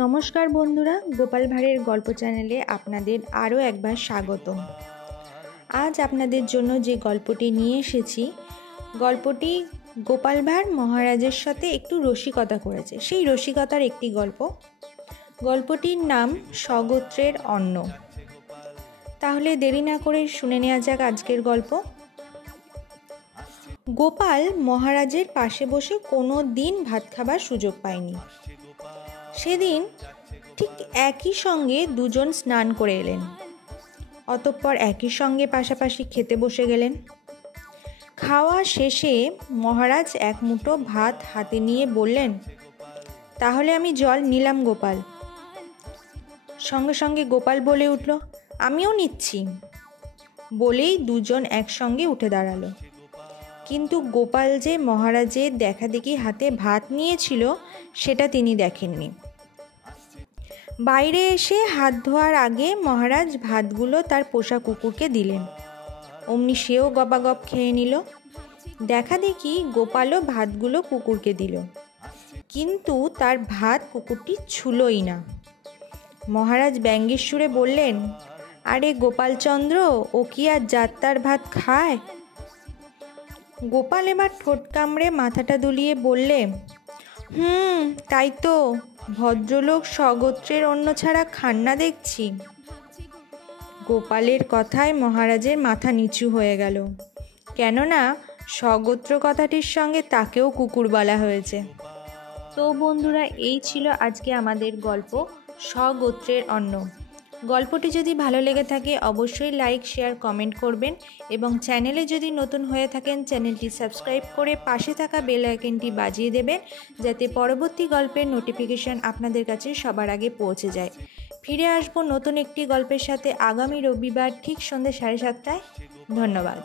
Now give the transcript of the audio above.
নমস্কার বন্ধুরা, গোপাল ভাঁড়ের গল্প চ্যানেলে আপনাদের আরও একবার স্বাগতম। আজ আপনাদের জন্য যে গল্পটি নিয়ে এসেছি, গল্পটি গোপাল ভাঁড় মহারাজের সাথে একটু রসিকতা করেছে, সেই রসিকতার একটি গল্প। গল্পটির নাম স্বগোত্রের অন্ন। তাহলে দেরি না করে শুনে নেওয়া যাক আজকের গল্প। গোপাল মহারাজের পাশে বসে কোনো দিন ভাত খাবার সুযোগ পায়নি। সেদিন ঠিক একই সঙ্গে দুজন স্নান করে এলেন, অতঃপর একই সঙ্গে পাশাপাশি খেতে বসে গেলেন। খাওয়া শেষে মহারাজ এক মুঠো ভাত হাতে নিয়ে বললেন, তাহলে আমি জল নিলাম গোপাল। সঙ্গে সঙ্গে গোপাল বলে উঠল, আমিও নিচ্ছি। বলেই দুজন একসঙ্গে উঠে দাঁড়ালো। কিন্তু গোপাল যে মহারাজের দেখাদেখি হাতে ভাত নিয়েছিল সেটা তিনি দেখেননি। বাইরে এসে হাত ধোয়ার আগে মহারাজ ভাতগুলো তার পোষা কুকুরকে দিলেন। অমনি সেও গপাগপ খেয়ে নিল। দেখা দেখি গোপালও ভাতগুলো কুকুরকে দিল, কিন্তু তার ভাত কুকুরটি ছুঁলোই না। মহারাজ ব্যঙ্গের সুরে বললেন, আরে গোপালচন্দ্র, ও কি আর যাত্রার ভাত খায়? গোপাল এবার ঠোঁট কামড়ে মাথাটা দুলিয়ে বললে, তাই তো, ভদ্রলোক স্বগোত্রের অন্ন ছাড়া খান না দেখছি। গোপালের কথায় মহারাজের মাথা নিচু হয়ে গেল, কেননা স্বগোত্র কথাটির সঙ্গে তাকেও কুকুর বলা হয়েছে। তো বন্ধুরা, এই ছিল আজকে আমাদের গল্প স্বগোত্রের অন্ন। গল্পটি যদি ভালো লেগে থাকে অবশ্যই লাইক, শেয়ার, কমেন্ট করবেন এবং চ্যানেলে যদি নতুন হয়ে থাকেন চ্যানেলটি সাবস্ক্রাইব করে পাশে থাকা বেল আইকনটি বাজিয়ে দেবেন, যাতে পরবর্তী গল্পের নোটিফিকেশন আপনাদের কাছে সবার আগে পৌঁছে যায়। ফিরে আসবো নতুন একটি গল্পের সাথে আগামী রবিবার ঠিক সন্ধ্যে 7:30টায়। ধন্যবাদ।